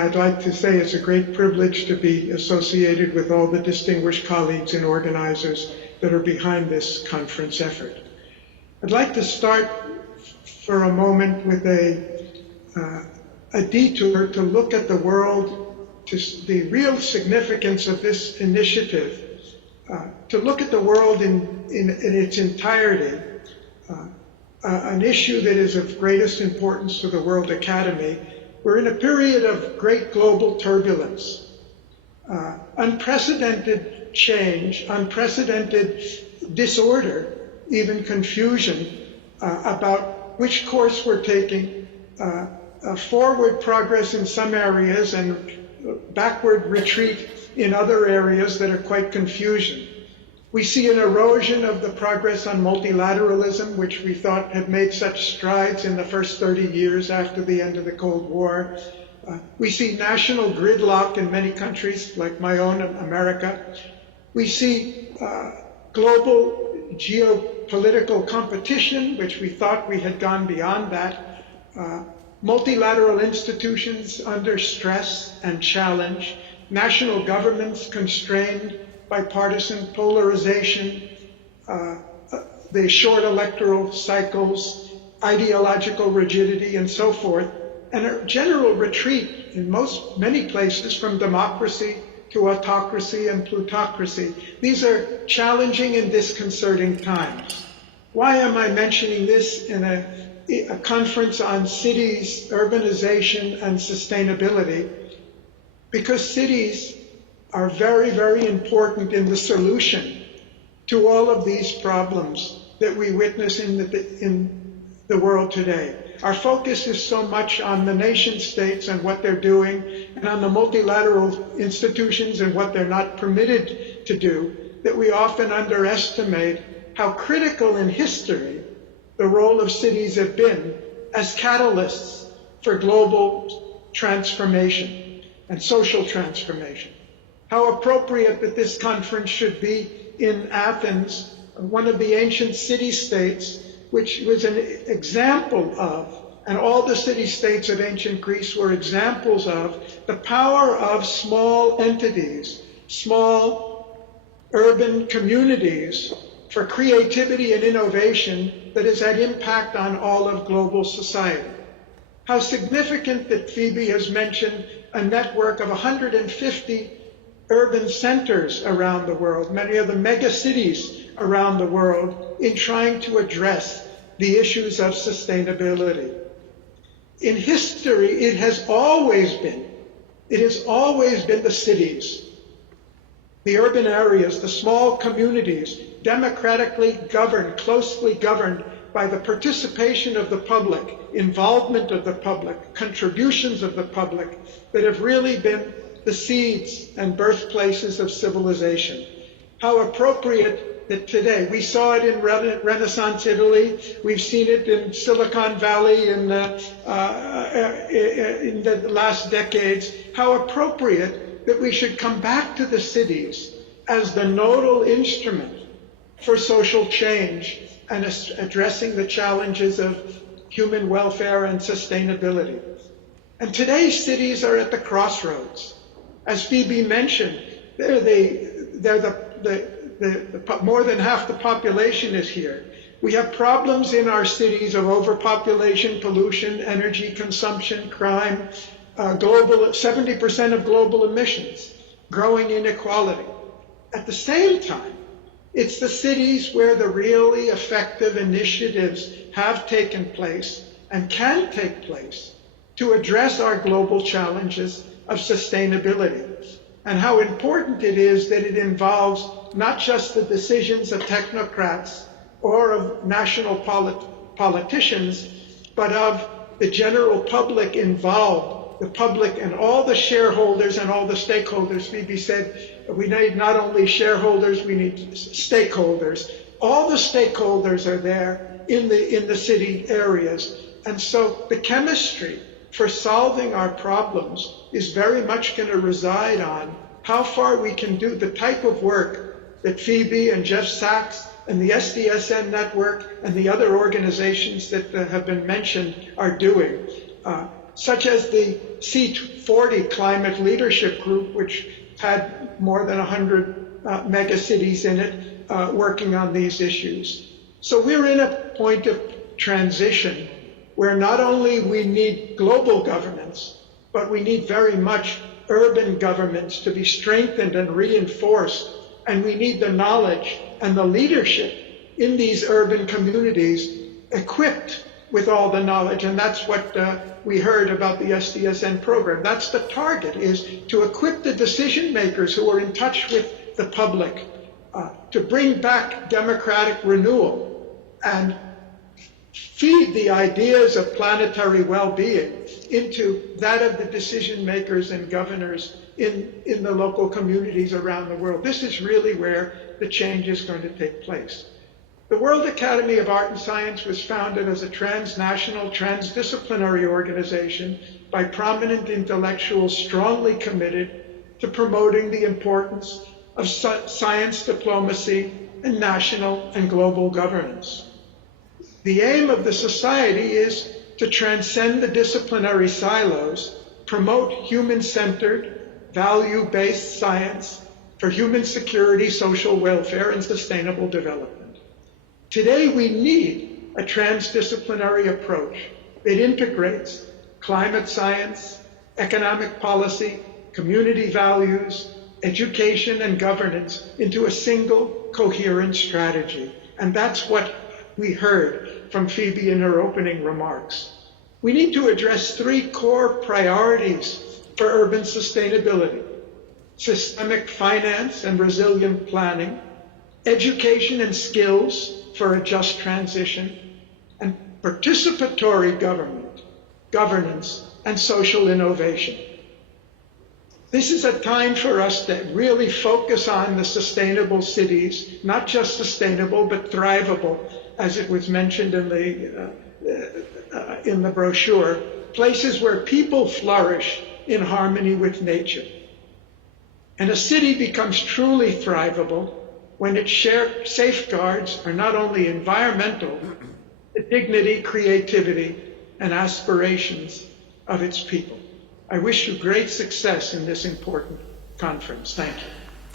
I'd like to say it's a great privilege to be associated with all the distinguished colleagues and organizers that are behind this conference effort. I'd like to start for a moment with a detour to look at the world, to the real significance of this initiative, to look at the world in its entirety, an issue that is of greatest importance to the World Academy. We're in a period of great global turbulence, unprecedented change, unprecedented disorder, even confusion about which course we're taking, forward progress in some areas and backward retreat in other areas that are quite confusing. We see an erosion of the progress on multilateralism, which we thought had made such strides in the first 30 years after the end of the Cold War. We see national gridlock in many countries, like my own, America. We see global geopolitical competition, which we thought we had gone beyond that. Multilateral institutions under stress and challenge. National governments constrained by partisan polarization, the short electoral cycles, ideological rigidity, and so forth, and a general retreat in many places from democracy to autocracy and plutocracy. These are challenging and disconcerting times. Why am I mentioning this in a conference on cities, urbanization, and sustainability? Because cities are very, very important in the solution to all of these problems that we witness in the world today. Our focus is so much on the nation states and what they're doing, and on the multilateral institutions and what they're not permitted to do, that we often underestimate how critical in history the role of cities have been as catalysts for global transformation and social transformation. How appropriate that this conference should be in Athens, one of the ancient city-states, which was an example of, and all the city-states of ancient Greece were examples of, the power of small entities, small urban communities for creativity and innovation that has had impact on all of global society. How significant that Phoebe has mentioned a network of 150 urban centers around the world, many of the mega cities around the world, in trying to address the issues of sustainability. In history, it has always been the cities, the urban areas, the small communities, democratically governed, closely governed by the participation of the public, involvement of the public, contributions of the public, that have really been the seeds and birthplaces of civilization. How appropriate that today, we saw it in Renaissance Italy, we've seen it in Silicon Valley in the last decades, how appropriate that we should come back to the cities as the nodal instrument for social change and addressing the challenges of human welfare and sustainability. And today's cities are at the crossroads. As Phoebe mentioned, more than half the population is here. We have problems in our cities of overpopulation, pollution, energy consumption, crime, 70% of global emissions, growing inequality. At the same time, it's the cities where the really effective initiatives have taken place and can take place to address our global challenges of sustainability, and how important it is that it involves not just the decisions of technocrats or of national politicians, but of the general public involved, the public and all the shareholders and all the stakeholders. Phoebe said we need not only shareholders, we need stakeholders. All the stakeholders are there in the city areas. And so the chemistry for solving our problems is very much going to reside on how far we can do the type of work that Phoebe and Jeff Sachs and the SDSN network and the other organizations that have been mentioned are doing. such as the C40 Climate Leadership Group, which had more than 100 megacities in it working on these issues. So we're in a point of transition where not only we need global governance, but we need very much urban governments to be strengthened and reinforced, and we need the knowledge and the leadership in these urban communities equipped with all the knowledge, and that's what we heard about the SDSN program. That's the target, is to equip the decision makers who are in touch with the public to bring back democratic renewal and feed the ideas of planetary well-being into that of the decision makers and governors in the local communities around the world. This is really where the change is going to take place. The World Academy of Art and Science was founded as a transnational, transdisciplinary organization by prominent intellectuals strongly committed to promoting the importance of science diplomacy and national and global governance. The aim of the society is to transcend the disciplinary silos, promote human-centered, value-based science for human security, social welfare, and sustainable development. Today, we need a transdisciplinary approach that integrates climate science, economic policy, community values, education, and governance into a single coherent strategy. And that's what we heard from Phoebe in her opening remarks. We need to address three core priorities for urban sustainability: systemic finance and resilient planning, education and skills for a just transition, and participatory governance, and social innovation. This is a time for us to really focus on the sustainable cities, not just sustainable, but thrivable, as it was mentioned in the brochure, places where people flourish in harmony with nature. And a city becomes truly thrivable when its safeguards are not only environmental, but dignity, creativity, and aspirations of its people. I wish you great success in this important conference. Thank you.